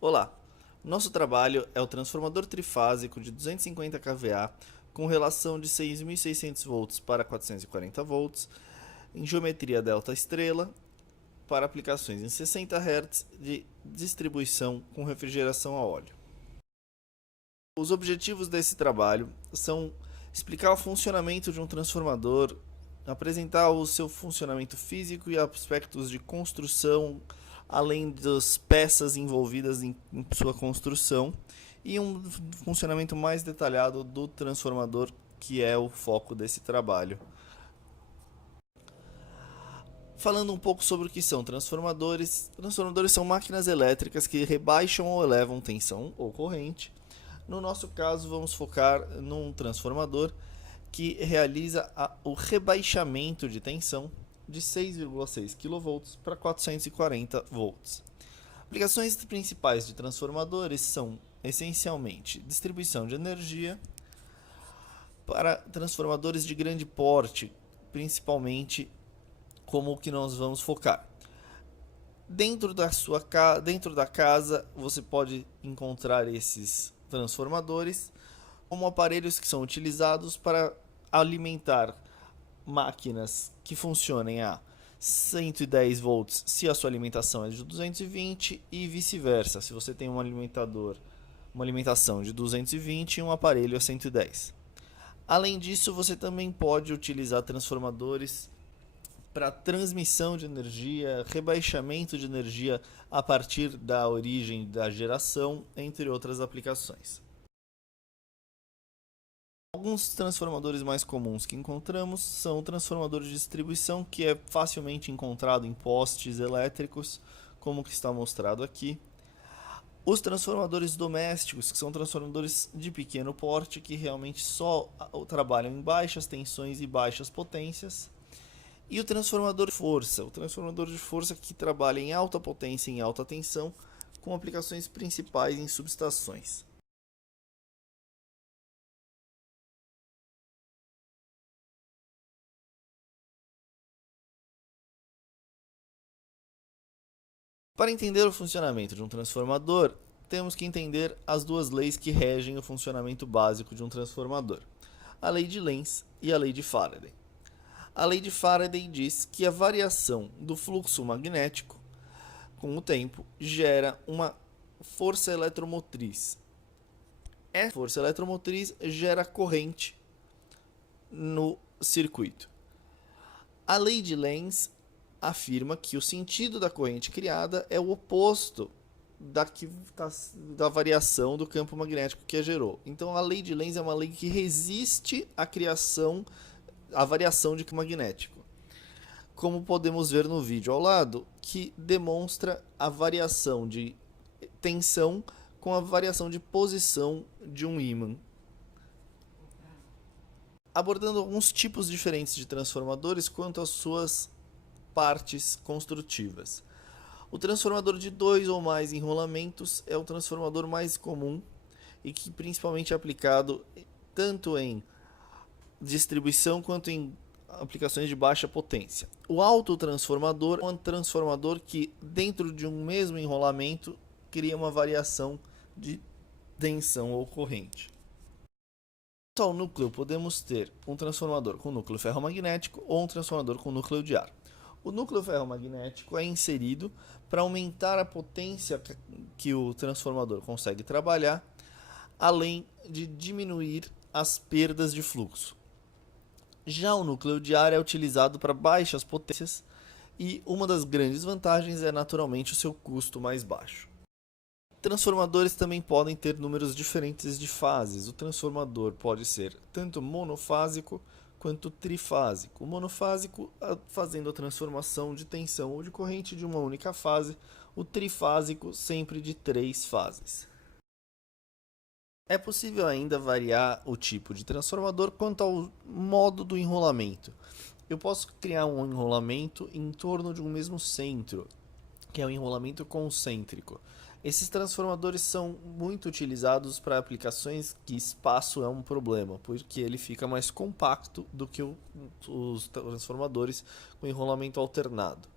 Olá, nosso trabalho é o transformador trifásico de 250 kVA com relação de 6.600 volts para 440 volts em geometria delta estrela para aplicações em 60 Hz de distribuição com refrigeração a óleo. Os objetivos desse trabalho são explicar o funcionamento de um transformador, apresentar o seu funcionamento físico e aspectos de construção, além das peças envolvidas em sua construção, e um funcionamento mais detalhado do transformador, que é o foco desse trabalho. Falando um pouco sobre o que são transformadores. Transformadores são máquinas elétricas que rebaixam ou elevam tensão ou corrente. No nosso caso, vamos focar num transformador que realiza o rebaixamento de tensão de 6,6 kV para 440 volts. Aplicações principais de transformadores são essencialmente distribuição de energia para transformadores de grande porte, principalmente como o que nós vamos focar. Dentro da casa, você pode encontrar esses transformadores como aparelhos que são utilizados para alimentar máquinas que funcionem a 110 volts se a sua alimentação é de 220 e vice-versa, se você tem uma alimentação de 220 e um aparelho a 110. Além disso, você também pode utilizar transformadores para transmissão de energia, rebaixamento de energia a partir da origem da geração, entre outras aplicações. Alguns transformadores mais comuns que encontramos são o transformador de distribuição, que é facilmente encontrado em postes elétricos, como que está mostrado aqui. Os transformadores domésticos, que são transformadores de pequeno porte, que realmente só trabalham em baixas tensões e baixas potências. E o transformador de força que trabalha em alta potência e em alta tensão, com aplicações principais em subestações. Para entender o funcionamento de um transformador, temos que entender as duas leis que regem o funcionamento básico de um transformador: a lei de Lenz e a lei de Faraday. A lei de Faraday diz que a variação do fluxo magnético com o tempo gera uma força eletromotriz. Essa força eletromotriz gera corrente no circuito. A lei de Lenz afirma que o sentido da corrente criada é o oposto da variação do campo magnético que a gerou. Então a lei de Lenz é uma lei que resiste à variação de campo magnético. Como podemos ver no vídeo ao lado, que demonstra a variação de tensão com a variação de posição de um ímã. Abordando alguns tipos diferentes de transformadores quanto às suas partes construtivas. O transformador de 2 ou mais enrolamentos é o transformador mais comum e que principalmente é aplicado tanto em distribuição quanto em aplicações de baixa potência. O autotransformador é um transformador que dentro de um mesmo enrolamento cria uma variação de tensão ou corrente. Quanto ao núcleo, podemos ter um transformador com núcleo ferromagnético ou um transformador com núcleo de ar. O núcleo ferromagnético é inserido para aumentar a potência que o transformador consegue trabalhar, além de diminuir as perdas de fluxo. Já o núcleo de ar é utilizado para baixas potências e uma das grandes vantagens é naturalmente o seu custo mais baixo. Transformadores também podem ter números diferentes de fases. O transformador pode ser tanto monofásico quanto trifásico. O monofásico fazendo a transformação de tensão ou de corrente de uma única fase, o trifásico sempre de 3 fases. É possível ainda variar o tipo de transformador quanto ao modo do enrolamento. Eu posso criar um enrolamento em torno de um mesmo centro, que é o enrolamento concêntrico. Esses transformadores são muito utilizados para aplicações que espaço é um problema, porque ele fica mais compacto do que os transformadores com enrolamento alternado.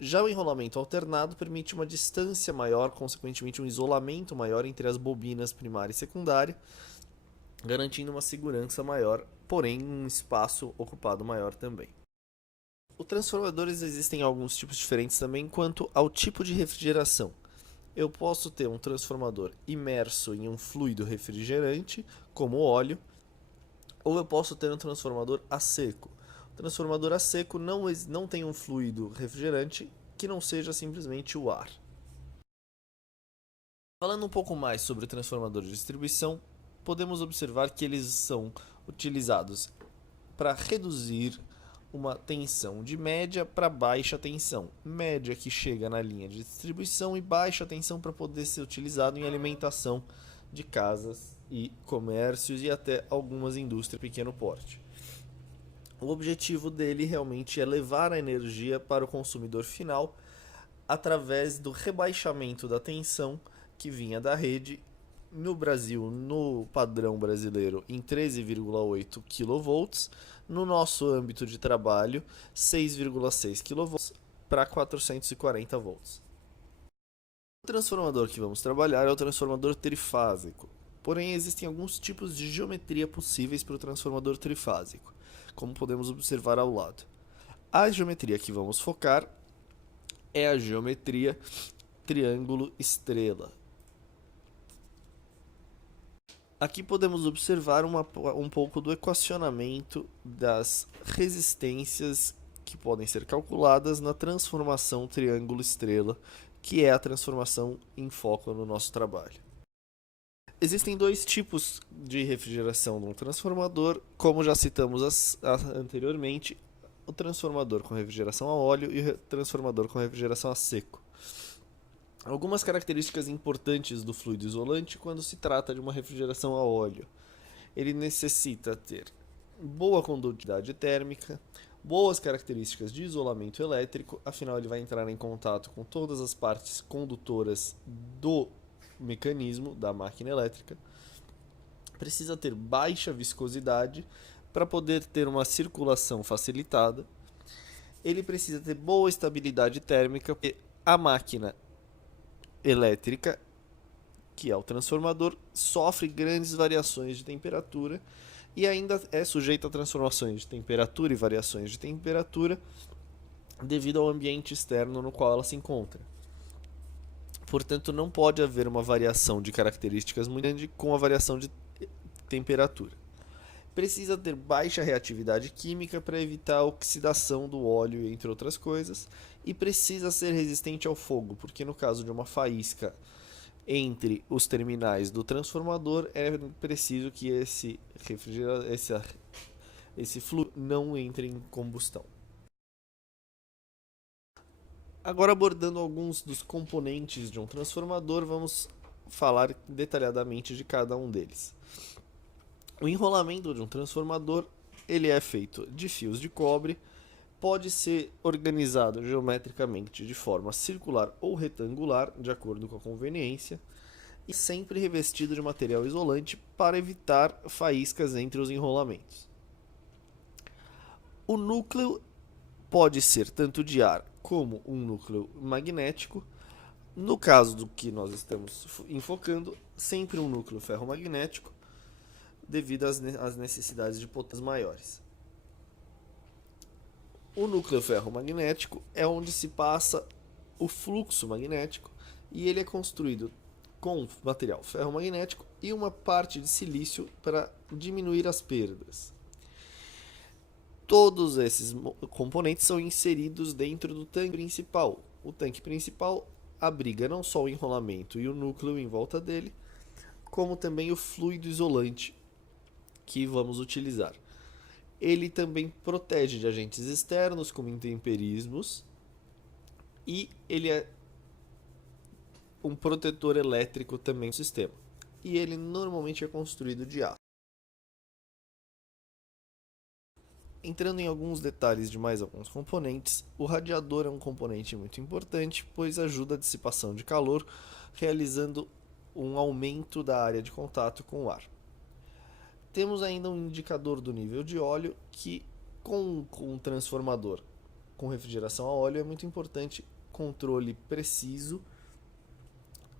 Já o enrolamento alternado permite uma distância maior, consequentemente um isolamento maior entre as bobinas primária e secundária, garantindo uma segurança maior, porém um espaço ocupado maior também. Os transformadores existem alguns tipos diferentes também quanto ao tipo de refrigeração. Eu posso ter um transformador imerso em um fluido refrigerante, como óleo, ou eu posso ter um transformador a seco. O transformador a seco não tem um fluido refrigerante que não seja simplesmente o ar. Falando um pouco mais sobre o transformador de distribuição, podemos observar que eles são utilizados para reduzir uma tensão de média para baixa tensão. Média que chega na linha de distribuição e baixa tensão para poder ser utilizado em alimentação de casas e comércios e até algumas indústrias de pequeno porte. O objetivo dele realmente é levar a energia para o consumidor final através do rebaixamento da tensão que vinha da rede no Brasil, no padrão brasileiro, em 13,8 kV, no nosso âmbito de trabalho, 6,6 kV para 440 volts. O transformador que vamos trabalhar é o transformador trifásico. Porém, existem alguns tipos de geometria possíveis para o transformador trifásico, como podemos observar ao lado. A geometria que vamos focar é a geometria triângulo-estrela. Aqui podemos observar um pouco do equacionamento das resistências que podem ser calculadas na transformação triângulo-estrela, que é a transformação em foco no nosso trabalho. Existem dois tipos de refrigeração de um transformador, como já citamos anteriormente, o transformador com refrigeração a óleo e o transformador com refrigeração a seco. Algumas características importantes do fluido isolante quando se trata de uma refrigeração a óleo. Ele necessita ter boa condutividade térmica, boas características de isolamento elétrico, afinal ele vai entrar em contato com todas as partes condutoras do mecanismo da máquina elétrica. Precisa ter baixa viscosidade para poder ter uma circulação facilitada. Ele precisa ter boa estabilidade térmica, porque a máquina elétrica, que é o transformador, sofre grandes variações de temperatura e ainda é sujeito a transformações de temperatura e variações de temperatura devido ao ambiente externo no qual ela se encontra. Portanto, não pode haver uma variação de características muito grande com a variação de temperatura. Precisa ter baixa reatividade química para evitar a oxidação do óleo, entre outras coisas, e precisa ser resistente ao fogo, porque no caso de uma faísca entre os terminais do transformador, é preciso que esse fluido não entre em combustão. Agora, abordando alguns dos componentes de um transformador, vamos falar detalhadamente de cada um deles. O enrolamento de um transformador ele é feito de fios de cobre, pode ser organizado geometricamente de forma circular ou retangular, de acordo com a conveniência, e sempre revestido de material isolante para evitar faíscas entre os enrolamentos. O núcleo pode ser tanto de ar como um núcleo magnético. No caso do que nós estamos enfocando, sempre um núcleo ferromagnético, devido às necessidades de potências maiores. O núcleo ferromagnético é onde se passa o fluxo magnético e ele é construído com material ferromagnético e uma parte de silício para diminuir as perdas. Todos esses componentes são inseridos dentro do tanque principal. O tanque principal abriga não só o enrolamento e o núcleo em volta dele, como também o fluido isolante que vamos utilizar. Ele também protege de agentes externos, como intemperismos, e ele é um protetor elétrico também do sistema. E ele normalmente é construído de aço. Entrando em alguns detalhes de mais alguns componentes, o radiador é um componente muito importante, pois ajuda a dissipação de calor, realizando um aumento da área de contato com o ar. Temos ainda um indicador do nível de óleo que, com um transformador com refrigeração a óleo, é muito importante controle preciso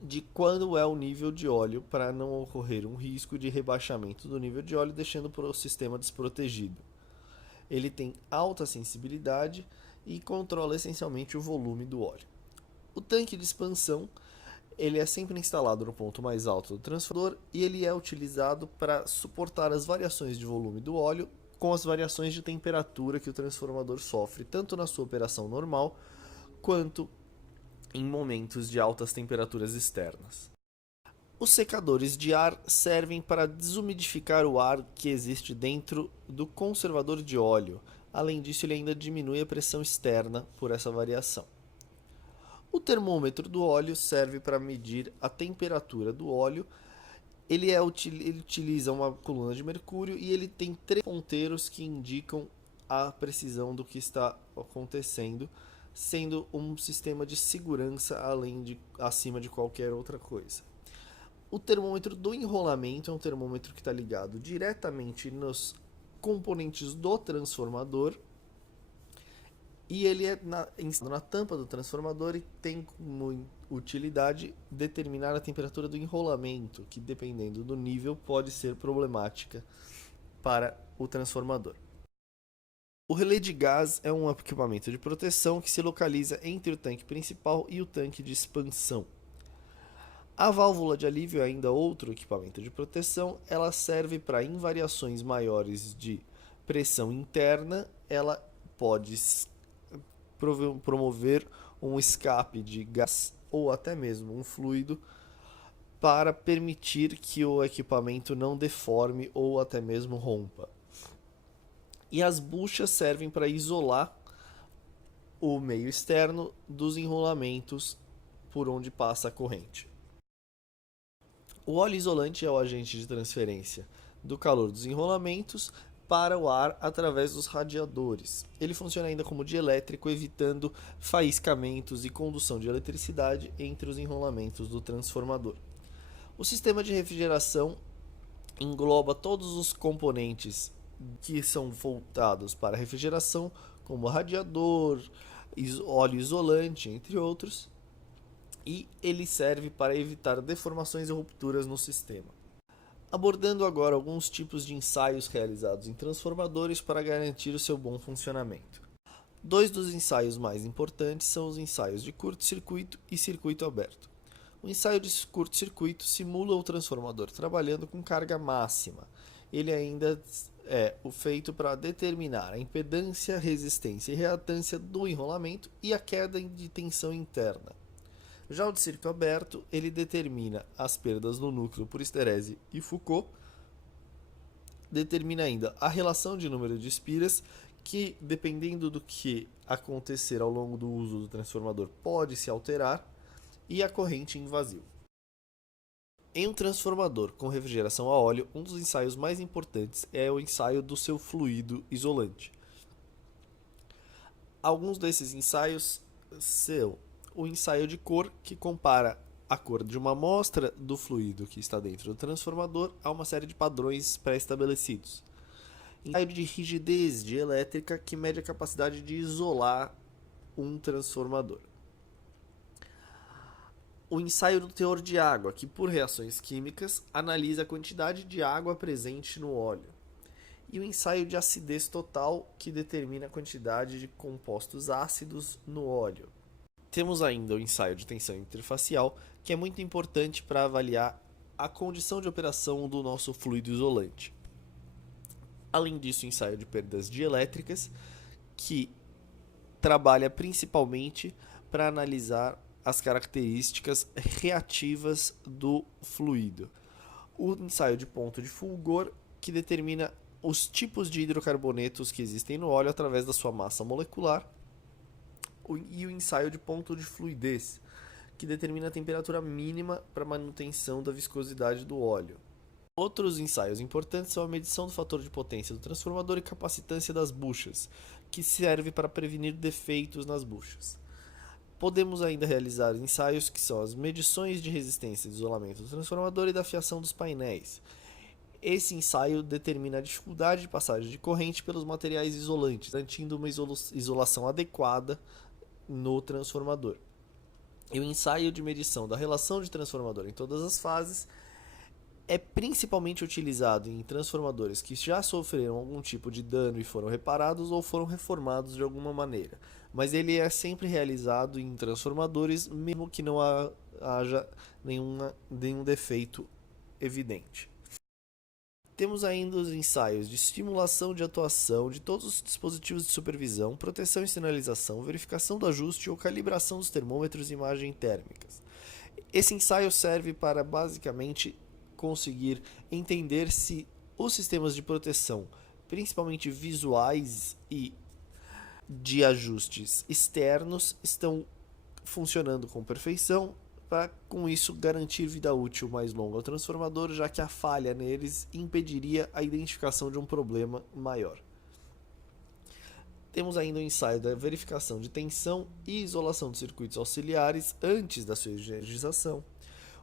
de quando é o nível de óleo para não ocorrer um risco de rebaixamento do nível de óleo, deixando o sistema desprotegido. Ele tem alta sensibilidade e controla essencialmente o volume do óleo. O tanque de expansão ele é sempre instalado no ponto mais alto do transformador e ele é utilizado para suportar as variações de volume do óleo com as variações de temperatura que o transformador sofre, tanto na sua operação normal quanto em momentos de altas temperaturas externas. Os secadores de ar servem para desumidificar o ar que existe dentro do conservador de óleo. Além disso, ele ainda diminui a pressão externa por essa variação. O termômetro do óleo serve para medir a temperatura do óleo. Ele utiliza uma coluna de mercúrio e ele tem 3 ponteiros que indicam a precisão do que está acontecendo, sendo um sistema de segurança acima de qualquer outra coisa. O termômetro do enrolamento é um termômetro que está ligado diretamente nos componentes do transformador e ele é na tampa do transformador e tem como utilidade determinar a temperatura do enrolamento, que dependendo do nível pode ser problemática para o transformador. O relé de gás é um equipamento de proteção que se localiza entre o tanque principal e o tanque de expansão. A válvula de alívio é ainda outro equipamento de proteção. Ela serve para em variações maiores de pressão interna, ela pode promover um escape de gás ou até mesmo um fluido para permitir que o equipamento não deforme ou até mesmo rompa. E as buchas servem para isolar o meio externo dos enrolamentos por onde passa a corrente. O óleo isolante é o agente de transferência do calor dos enrolamentos para o ar através dos radiadores. Ele funciona ainda como dielétrico, evitando faiscamentos e condução de eletricidade entre os enrolamentos do transformador. O sistema de refrigeração engloba todos os componentes que são voltados para a refrigeração, como radiador, óleo isolante, entre outros, e ele serve para evitar deformações e rupturas no sistema. Abordando agora alguns tipos de ensaios realizados em transformadores para garantir o seu bom funcionamento. 2 dos ensaios mais importantes são os ensaios de curto-circuito e circuito aberto. O ensaio de curto-circuito simula o transformador trabalhando com carga máxima. Ele ainda é o feito para determinar a impedância, resistência e reatância do enrolamento e a queda de tensão interna. Já o de circuito aberto, ele determina as perdas no núcleo por Esterese e Foucault, determina ainda a relação de número de espiras, que dependendo do que acontecer ao longo do uso do transformador pode se alterar, e a corrente em vazio. Em um transformador com refrigeração a óleo, um dos ensaios mais importantes é o ensaio do seu fluido isolante. Alguns desses ensaios são o ensaio de cor, que compara a cor de uma amostra do fluido que está dentro do transformador a uma série de padrões pré-estabelecidos. Ensaio de rigidez dielétrica, que mede a capacidade de isolar um transformador. O ensaio do teor de água, que por reações químicas analisa a quantidade de água presente no óleo. E o ensaio de acidez total, que determina a quantidade de compostos ácidos no óleo. Temos ainda o ensaio de tensão interfacial, que é muito importante para avaliar a condição de operação do nosso fluido isolante. Além disso, o ensaio de perdas dielétricas, que trabalha principalmente para analisar as características reativas do fluido. O ensaio de ponto de fulgor, que determina os tipos de hidrocarbonetos que existem no óleo através da sua massa molecular. E o ensaio de ponto de fluidez, que determina a temperatura mínima para manutenção da viscosidade do óleo. Outros ensaios importantes são a medição do fator de potência do transformador e capacitância das buchas, que serve para prevenir defeitos nas buchas. Podemos ainda realizar ensaios que são as medições de resistência e de isolamento do transformador e da fiação dos painéis. Esse ensaio determina a dificuldade de passagem de corrente pelos materiais isolantes, garantindo uma isolação adequada no transformador. E o ensaio de medição da relação de transformador em todas as fases é principalmente utilizado em transformadores que já sofreram algum tipo de dano e foram reparados ou foram reformados de alguma maneira. Mas ele é sempre realizado em transformadores, mesmo que não haja nenhum defeito evidente. Temos ainda os ensaios de simulação de atuação de todos os dispositivos de supervisão, proteção e sinalização, verificação do ajuste ou calibração dos termômetros e imagens térmicas. Esse ensaio serve para basicamente conseguir entender se os sistemas de proteção, principalmente visuais e de ajustes externos, estão funcionando com perfeição, para com isso garantir vida útil mais longa ao transformador, já que a falha neles impediria a identificação de um problema maior. Temos ainda o ensaio da verificação de tensão e isolação de circuitos auxiliares antes da sua energização,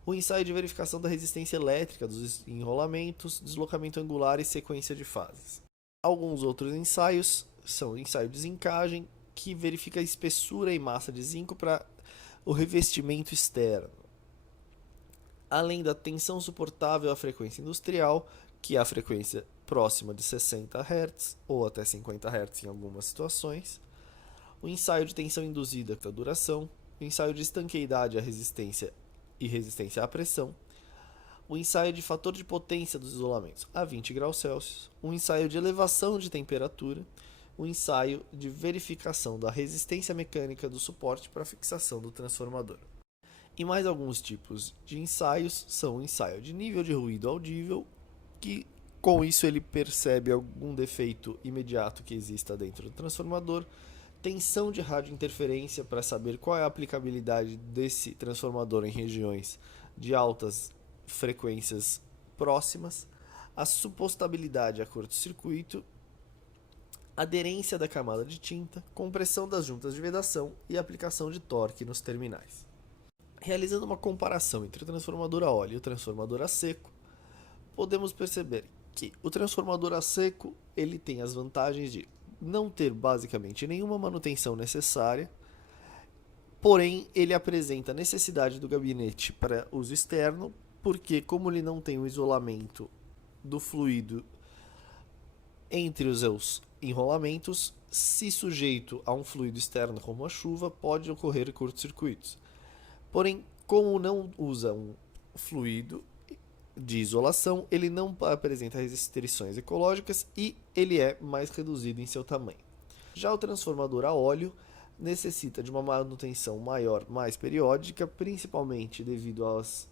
o ensaio de verificação da resistência elétrica dos enrolamentos, deslocamento angular e sequência de fases. Alguns outros ensaios são o ensaio de desencagem, que verifica a espessura e massa de zinco para o revestimento externo. Além da tensão suportável à frequência industrial, que é a frequência próxima de 60 Hz ou até 50 Hz em algumas situações. O ensaio de tensão induzida da duração, o ensaio de estanqueidade à resistência e resistência à pressão, o ensaio de fator de potência dos isolamentos a 20 graus Celsius, o ensaio de elevação de temperatura, o ensaio de verificação da resistência mecânica do suporte para fixação do transformador. E mais alguns tipos de ensaios são o ensaio de nível de ruído audível, que com isso ele percebe algum defeito imediato que exista dentro do transformador, tensão de radiointerferência para saber qual é a aplicabilidade desse transformador em regiões de altas frequências próximas, a supostabilidade a curto-circuito, aderência da camada de tinta, compressão das juntas de vedação e aplicação de torque nos terminais. Realizando uma comparação entre o transformador a óleo e o transformador a seco, podemos perceber que o transformador a seco ele tem as vantagens de não ter basicamente nenhuma manutenção necessária, porém ele apresenta a necessidade do gabinete para uso externo, porque como ele não tem o isolamento do fluido entre os seus enrolamentos, se sujeito a um fluido externo como a chuva, pode ocorrer curtos-circuitos. Porém, como não usa um fluido de isolação, ele não apresenta restrições ecológicas e ele é mais reduzido em seu tamanho. Já o transformador a óleo necessita de uma manutenção maior, mais periódica, principalmente devido às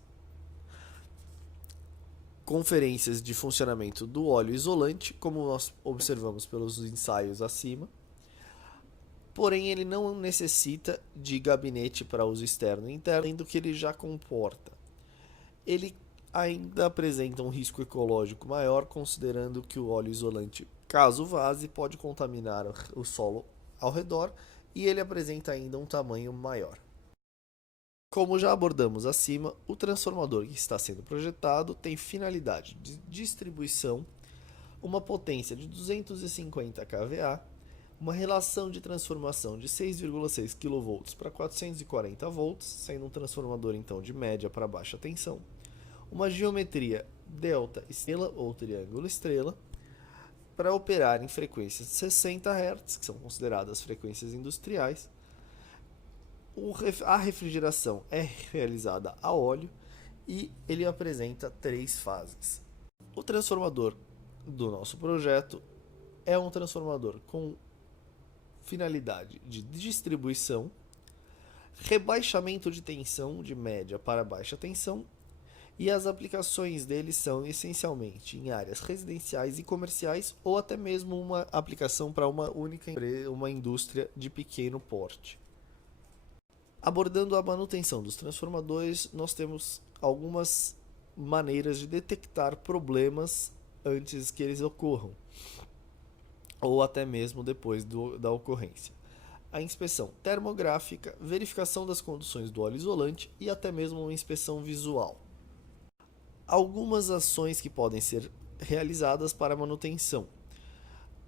conferências de funcionamento do óleo isolante, como nós observamos pelos ensaios acima. Porém, ele não necessita de gabinete para uso externo e interno, além do que ele já comporta. Ele ainda apresenta um risco ecológico maior, considerando que o óleo isolante, caso vaze, pode contaminar o solo ao redor e ele apresenta ainda um tamanho maior. Como já abordamos acima, o transformador que está sendo projetado tem finalidade de distribuição, uma potência de 250 kVA, uma relação de transformação de 6,6 kV para 440 volts, sendo um transformador então de média para baixa tensão, uma geometria delta estrela ou triângulo estrela, para operar em frequências de 60 Hz, que são consideradas frequências industriais. A refrigeração é realizada a óleo e ele apresenta 3 fases. O transformador do nosso projeto é um transformador com finalidade de distribuição, rebaixamento de tensão de média para baixa tensão, e as aplicações dele são essencialmente em áreas residenciais e comerciais ou até mesmo uma aplicação para uma única empresa, uma indústria de pequeno porte. Abordando a manutenção dos transformadores, nós temos algumas maneiras de detectar problemas antes que eles ocorram, ou até mesmo depois da ocorrência. A inspeção termográfica, verificação das conduções do óleo isolante e até mesmo uma inspeção visual. Algumas ações que podem ser realizadas para manutenção.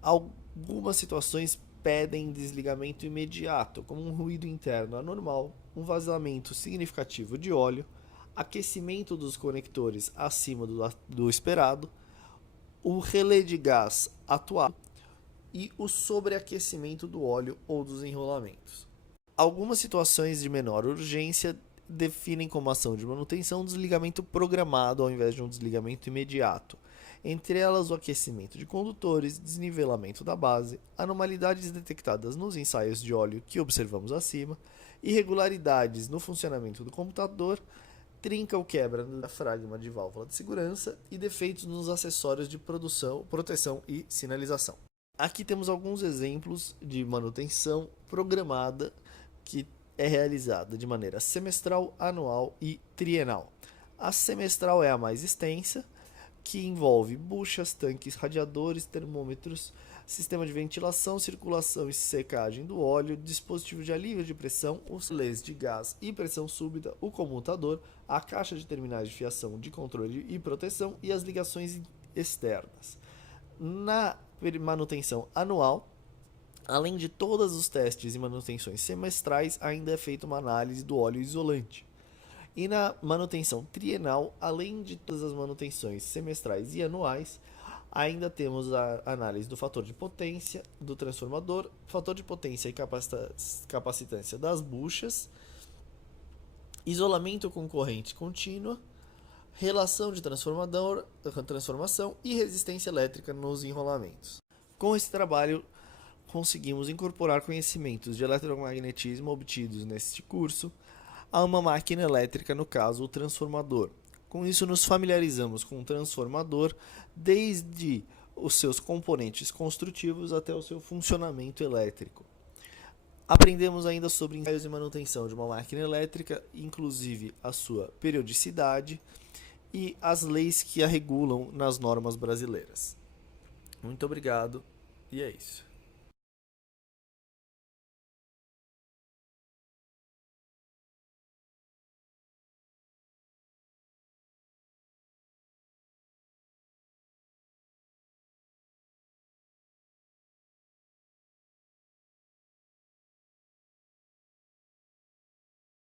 Algumas situações pedem desligamento imediato, como um ruído interno anormal, um vazamento significativo de óleo, aquecimento dos conectores acima do esperado, o relé de gás atuado e o sobreaquecimento do óleo ou dos enrolamentos. Algumas situações de menor urgência definem como ação de manutenção um desligamento programado ao invés de um desligamento imediato. Entre elas, o aquecimento de condutores, desnivelamento da base, anormalidades detectadas nos ensaios de óleo que observamos acima, irregularidades no funcionamento do computador, trinca ou quebra no diafragma de válvula de segurança e defeitos nos acessórios de proteção e sinalização. Aqui temos alguns exemplos de manutenção programada que é realizada de maneira semestral, anual e trienal. A semestral é a mais extensa, que envolve buchas, tanques, radiadores, termômetros, sistema de ventilação, circulação e secagem do óleo, dispositivo de alívio de pressão, os relés de gás e pressão súbita, o comutador, a caixa de terminais de fiação de controle e proteção e as ligações externas. Na manutenção anual, além de todos os testes e manutenções semestrais, ainda é feita uma análise do óleo isolante. E na manutenção trienal, além de todas as manutenções semestrais e anuais, ainda temos a análise do fator de potência do transformador, fator de potência e capacitância das buchas, isolamento com corrente contínua, relação de transformação e resistência elétrica nos enrolamentos. Com esse trabalho, conseguimos incorporar conhecimentos de eletromagnetismo obtidos neste curso a uma máquina elétrica, no caso o transformador. Com isso, nos familiarizamos com o transformador desde os seus componentes construtivos até o seu funcionamento elétrico. Aprendemos ainda sobre ensaios e manutenção de uma máquina elétrica, inclusive a sua periodicidade e as leis que a regulam nas normas brasileiras. Muito obrigado e é isso.